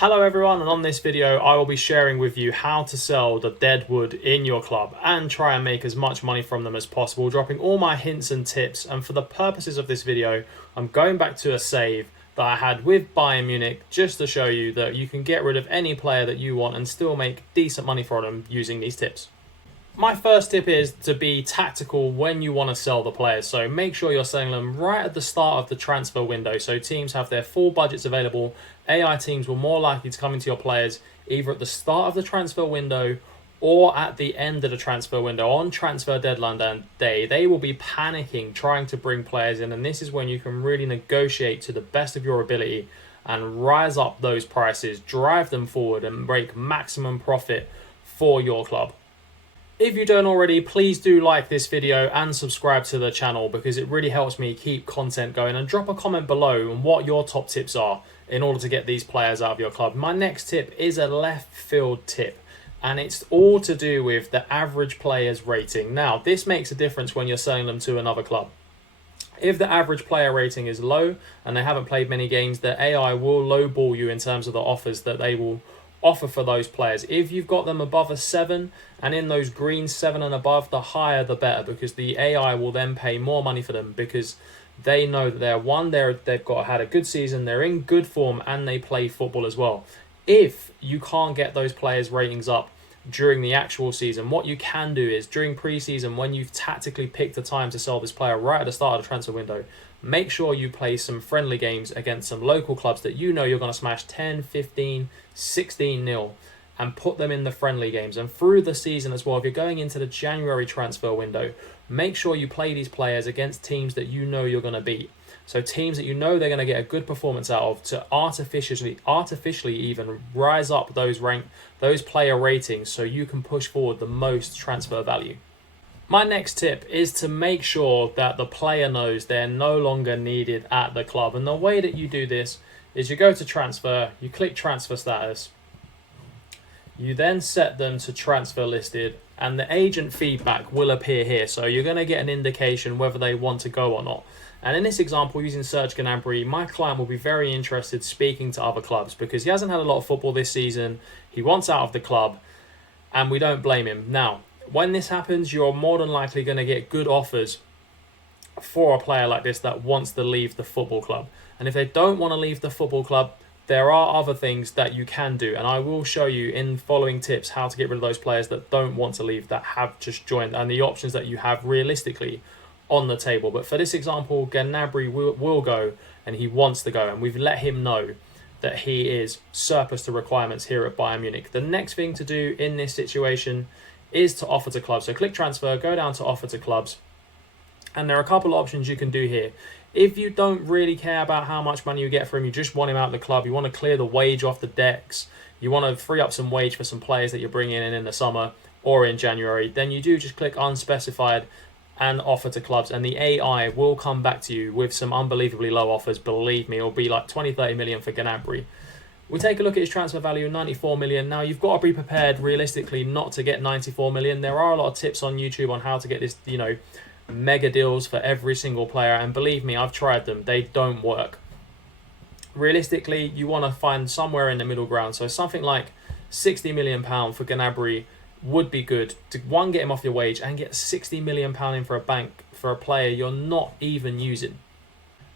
Hello everyone, and on this video I will be sharing with you how to sell the dead wood in your club and try and make as much money from them as possible, dropping all my hints and tips. And for the purposes of this video, I'm going back to a save that I had with Bayern Munich just to show you that you can get rid of any player that you want and still make decent money for them using these tips. My first tip is to be tactical when you want to sell the players. So make sure you're selling them right at the start of the transfer window. So teams have their full budgets available. AI teams will more likely to come into your players either at the start of the transfer window or at the end of the transfer window on transfer deadline day. They will be panicking trying to bring players in, and this is when you can really negotiate to the best of your ability and rise up those prices, drive them forward and make maximum profit for your club. If you don't already, please do like this video and subscribe to the channel because it really helps me keep content going, and drop a comment below on what your top tips are in order to get these players out of your club. My next tip is a left field tip, and it's all to do with the average player's rating. Now, this makes a difference when you're selling them to another club. If the average player rating is low and they haven't played many games, the AI will lowball you in terms of the offers that they will offer for those players. If you've got them above a 7 and in those green 7 and above, the higher the better, because the AI will then pay more money for them because they know that they've had a good season, they're in good form, and they play football as well. If you can't get those players' ratings up during the actual season, what you can do is during pre-season, when you've tactically picked a time to sell this player right at the start of the transfer window, make sure you play some friendly games against some local clubs that you know you're going to smash 10, 15, 16-0 and put them in the friendly games. And through the season as well, if you're going into the January transfer window, make sure you play these players against teams that you know you're going to beat. So teams that you know they're going to get a good performance out of, to artificially even rise up those player ratings so you can push forward the most transfer value. My next tip is to make sure that the player knows they're no longer needed at the club. And the way that you do this is you go to transfer, you click transfer status, you then set them to transfer listed, and the agent feedback will appear here. So you're going to get an indication whether they want to go or not. And in this example, using Serge Gnabry, my client will be very interested speaking to other clubs because he hasn't had a lot of football this season. He wants out of the club, and we don't blame him. Now, when this happens, you're more than likely going to get good offers for a player like this that wants to leave the football club. And if they don't want to leave the football club, there are other things that you can do. And I will show you in following tips how to get rid of those players that don't want to leave, that have just joined, and the options that you have realistically on the table. But for this example, Gnabry will go, and he wants to go. And we've let him know that he is surplus to requirements here at Bayern Munich. The next thing to do in this situation is to offer to clubs. So click transfer, go down to offer to clubs, and there are a couple of options you can do here. If you don't really care about how much money you get for him, you just want him out of the club, you want to clear the wage off the decks, you want to free up some wage for some players that you're bringing in the summer or in January, then you do just click unspecified and offer to clubs, and the AI will come back to you with some unbelievably low offers. Believe me, it'll be like 20-30 million for Gnabry. We take a look at his transfer value, 94 million. Now, you've got to be prepared realistically not to get 94 million. There are a lot of tips on YouTube on how to get this, mega deals for every single player. And believe me, I've tried them. They don't work. Realistically, you want to find somewhere in the middle ground. So something like £60 million for Gnabry would be good to, one, get him off your wage and get £60 million in for a bank for a player you're not even using.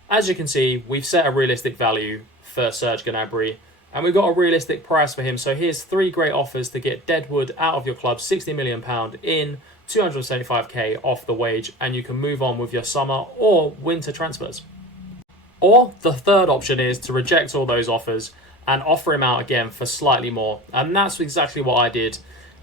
As you can see, we've set a realistic value for Serge Gnabry, and we've got a realistic price for him. So here's 3 great offers to get Deadwood out of your club, £60 million in, 275k off the wage, and you can move on with your summer or winter transfers. Or the third option is to reject all those offers and offer him out again for slightly more. And that's exactly what I did.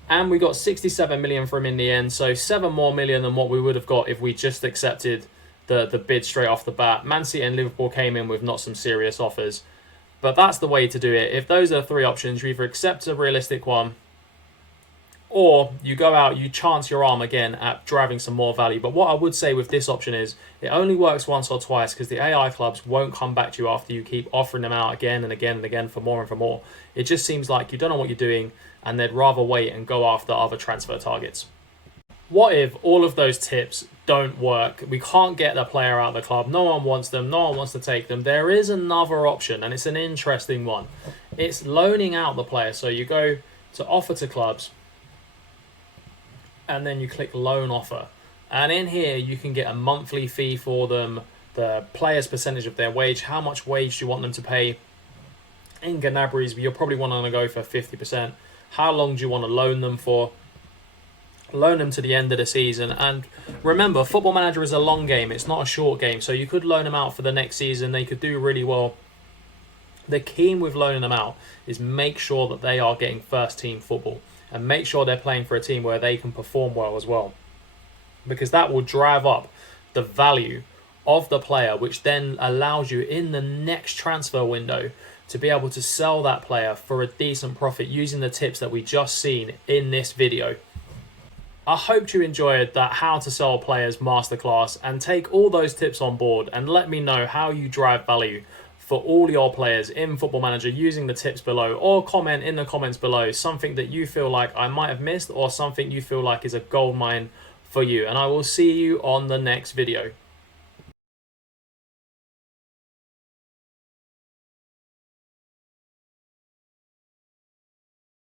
And we got 67 million for him in the end. So 7 more million than what we would have got if we just accepted the bid straight off the bat. Man City and Liverpool came in with not some serious offers. But that's the way to do it. If those are the 3 options, you either accept a realistic one, or you go out, you chance your arm again at driving some more value. But what I would say with this option is it only works once or twice, because the AI clubs won't come back to you after you keep offering them out again and again and again for more and for more. It just seems like you don't know what you're doing, and they'd rather wait and go after other transfer targets. What if all of those tips don't work? We can't get the player out of the club. No one wants them. No one wants to take them. There is another option, and it's an interesting one. It's loaning out the player. So you go to offer to clubs, and then you click loan offer. And in here, you can get a monthly fee for them, the player's percentage of their wage, how much wage do you want them to pay. In Gnabry's, you're probably want to go for 50%. How long do you want to loan them for? Loan them to the end of the season. And remember, Football Manager is a long game. It's not a short game. So you could loan them out for the next season. They could do really well. The key with loaning them out is make sure that they are getting first team football. And make sure they're playing for a team where they can perform well as well. Because that will drive up the value of the player, which then allows you in the next transfer window to be able to sell that player for a decent profit using the tips that we just seen in this video. I hope you enjoyed that how to sell players masterclass, and take all those tips on board and let me know how you drive value for all your players in Football Manager using the tips below, or comment in the comments below something that you feel like I might have missed or something you feel like is a gold mine for you. And I will see you on the next video.